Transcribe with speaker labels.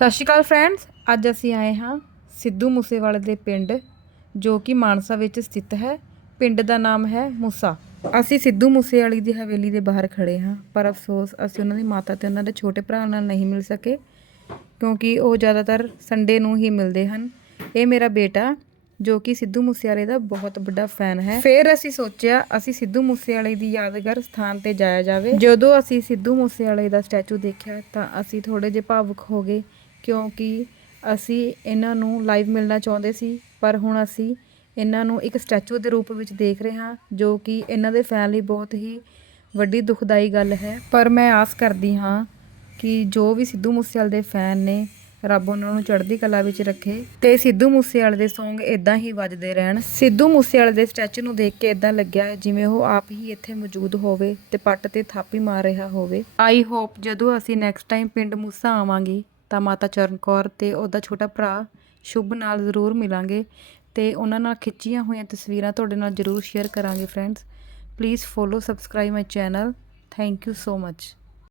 Speaker 1: ਸਤਿ ਸ਼੍ਰੀ ਅਕਾਲ ਫਰੈਂਡਸ, ਅੱਜ ਅਸੀਂ ਆਏ ਹਾਂ ਸਿੱਧੂ ਮੂਸੇਵਾਲੇ ਦੇ ਪਿੰਡ, ਜੋ ਕਿ ਮਾਨਸਾ ਵਿੱਚ ਸਥਿਤ ਹੈ। ਪਿੰਡ ਦਾ ਨਾਮ ਹੈ ਮੂਸਾ। ਅਸੀਂ ਸਿੱਧੂ ਮੂਸੇਵਾਲੀ ਦੀ ਹਵੇਲੀ ਦੇ ਬਾਹਰ ਖੜੇ ਹਾਂ, ਪਰ ਅਫਸੋਸ, ਅਸੀਂ ਉਹਨਾਂ ਦੀ ਮਾਤਾ ਤੇ ਉਹਨਾਂ ਦੇ ਛੋਟੇ ਭਰਾ ਨਾਲ ਨਹੀਂ ਮਿਲ ਸਕੇ, ਕਿਉਂਕਿ ਉਹ ਜ਼ਿਆਦਾਤਰ ਸੰਡੇ ਨੂੰ ਹੀ ਮਿਲਦੇ ਹਨ। ਇਹ ਮੇਰਾ ਬੇਟਾ, ਜੋ ਕਿ ਸਿੱਧੂ ਮੂਸੇਵਾਲੇ ਦਾ ਬਹੁਤ ਵੱਡਾ ਫੈਨ ਹੈ। ਫਿਰ ਅਸੀਂ ਸੋਚਿਆ, ਅਸੀਂ ਸਿੱਧੂ ਮੂਸੇਵਾਲੇ ਦੀ ਯਾਦਗਾਰ ਸਥਾਨ ਤੇ ਜਾਇਆ ਜਾਵੇ। ਜਦੋਂ ਅਸੀਂ ਸਿੱਧੂ ਮੂਸੇਵਾਲੇ ਦਾ ਸਟੈਚੂ ਦੇਖਿਆ, ਤਾਂ ਅਸੀਂ ਥੋੜੇ ਜਿਹਾ ਭਾਵੁਕ ਹੋ ਗਏ। ਕਿਉਂਕਿ ਅਸੀਂ ਇਹਨਾਂ ਨੂੰ ਲਾਈਵ ਮਿਲਣਾ ਚਾਹੁੰਦੇ ਸੀ, ਪਰ ਹੁਣ ਅਸੀਂ ਇਹਨਾਂ ਨੂੰ ਇੱਕ ਸਟੈਚੂ ਦੇ ਰੂਪ ਵਿੱਚ ਦੇਖ ਰਹੇ ਹਾਂ, ਜੋ ਕਿ ਇਹਨਾਂ ਦੇ ਫੈਨ ਲਈ ਬਹੁਤ ਹੀ ਵੱਡੀ ਦੁਖਦਾਈ ਗੱਲ ਹੈ। ਪਰ ਮੈਂ ਆਸ ਕਰਦੀ ਹਾਂ ਕਿ ਜੋ ਵੀ ਸਿੱਧੂ ਮੂਸੇਵਾਲੇ ਦੇ ਫੈਨ ਨੇ, ਰੱਬ ਉਹਨਾਂ ਨੂੰ ਚੜ੍ਹਦੀ ਕਲਾ ਵਿੱਚ ਰੱਖੇ ਤੇ ਸਿੱਧੂ ਮੂਸੇਵਾਲੇ ਦੇ Song ਇਦਾਂ ਹੀ ਵੱਜਦੇ ਰਹਿਣ। ਸਿੱਧੂ ਮੂਸੇਵਾਲੇ ਦੇ ਸਟੈਚੂ ਨੂੰ ਦੇਖ ਕੇ ਇਦਾਂ ਲੱਗਿਆ ਜਿਵੇਂ ਉਹ ਆਪ ਹੀ ਇੱਥੇ ਮੌਜੂਦ ਹੋਵੇ ਤੇ ਪੱਟ ਤੇ ਥਾਪੀ ਮਾਰ ਰਿਹਾ ਹੋਵੇ। ਆਈ ਹੋਪ ਜਦੋਂ ਅਸੀਂ ਨੈਕਸਟ ਟਾਈਮ ਪਿੰਡ ਮੂਸਾ ਆਵਾਂਗੇ ਤਾਂ ਮਾਤਾ ਚਰਨ ਕੌਰ ਅਤੇ ਉਹਦਾ ਛੋਟਾ ਭਰਾ ਸ਼ੁਭ ਨਾਲ ਜ਼ਰੂਰ ਮਿਲਾਂਗੇ ਅਤੇ ਉਹਨਾਂ ਨਾਲ ਖਿੱਚੀਆਂ ਹੋਈਆਂ ਤਸਵੀਰਾਂ ਤੁਹਾਡੇ ਨਾਲ ਜ਼ਰੂਰ ਸ਼ੇਅਰ ਕਰਾਂਗੇ friends please follow subscribe my channel thank you so much